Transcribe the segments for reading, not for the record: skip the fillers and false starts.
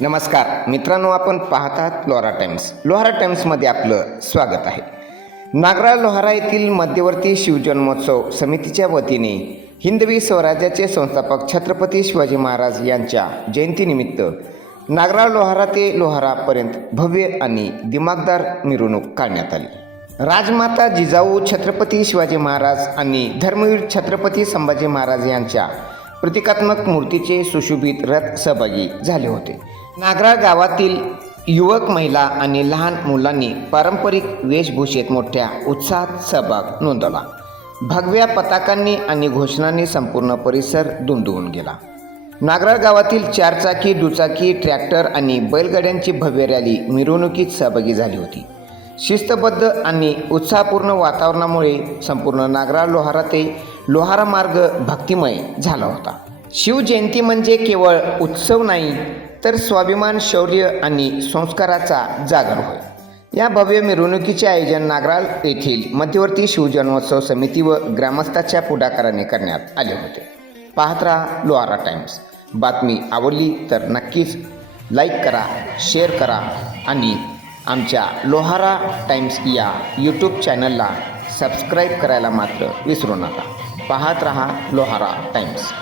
नमस्कार मित्रांनो, आपण पाहतात लोहारा टाइम्स. लोहारा टाइम्समध्ये आपलं स्वागत आहे. नागरा लोहारा येथील मध्यवर्ती शिवजन्मोत्सव समितीच्या वतीने हिंदवी स्वराज्याचे संस्थापक छत्रपती शिवाजी महाराज यांच्या जयंतीनिमित्त नागरा लोहारा ते लोहारापर्यंत भव्य आणि दिमागदार मिरवणूक काढण्यात आली. राजमाता जिजाऊ छत्रपती शिवाजी महाराज आणि धर्मवीर छत्रपती संभाजी महाराज यांच्या प्रतिकात्मक मूर्तीचे सुशोभित रथ सहभागी झाले होते. नागरा गावातील युवक, महिला आणि लहान मुलांनी पारंपरिक वेशभूषेत मोठ्या उत्साहात सहभाग नोंदवला. भगव्या पताकांनी आणि घोषणांनी संपूर्ण परिसर दुमदुमून गेला. नागरा गावातील चारचाकी, दुचाकी, ट्रॅक्टर आणि बैलगाड्यांची भव्य रॅली मिरवणुकीत सहभागी झाली होती. शिस्तबद्ध आणि उत्साहपूर्ण वातावरणामुळे संपूर्ण नागरा लोहारा ते लोहारा मार्ग भक्तिमय झाला होता. शिवजयंती म्हणजे केवळ उत्सव नाही, तर स्वाभिमान, शौर्य आणि संस्काराचा जागर होय. या भव्य मिरवणुकीचे आयोजन नागरा येथील मध्यवर्ती शिवजन्मोत्सव समिती व ग्रामस्थांच्या पुढाकाराने करण्यात आले होते. पाहत राहा लोहारा टाइम्स. बातमी आवडली तर नक्कीच लाईक करा, शेअर करा आणि आमच्या लोहारा टाइम्स या यूट्यूब चॅनलला सबस्क्राईब करायला मात्र विसरू नका. पाहत रहा लोहारा टाइम्स.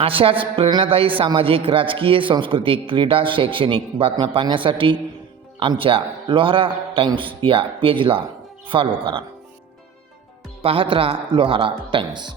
अशाच प्रेरणादायी सामाजिक, राजकीय, सांस्कृतिक, क्रीडा, शैक्षणिक बातम्या पाहण्यासाठी आमच्या लोहारा टाइम्स या पेजला फॉलो करा. पाहत राहा लोहारा टाइम्स.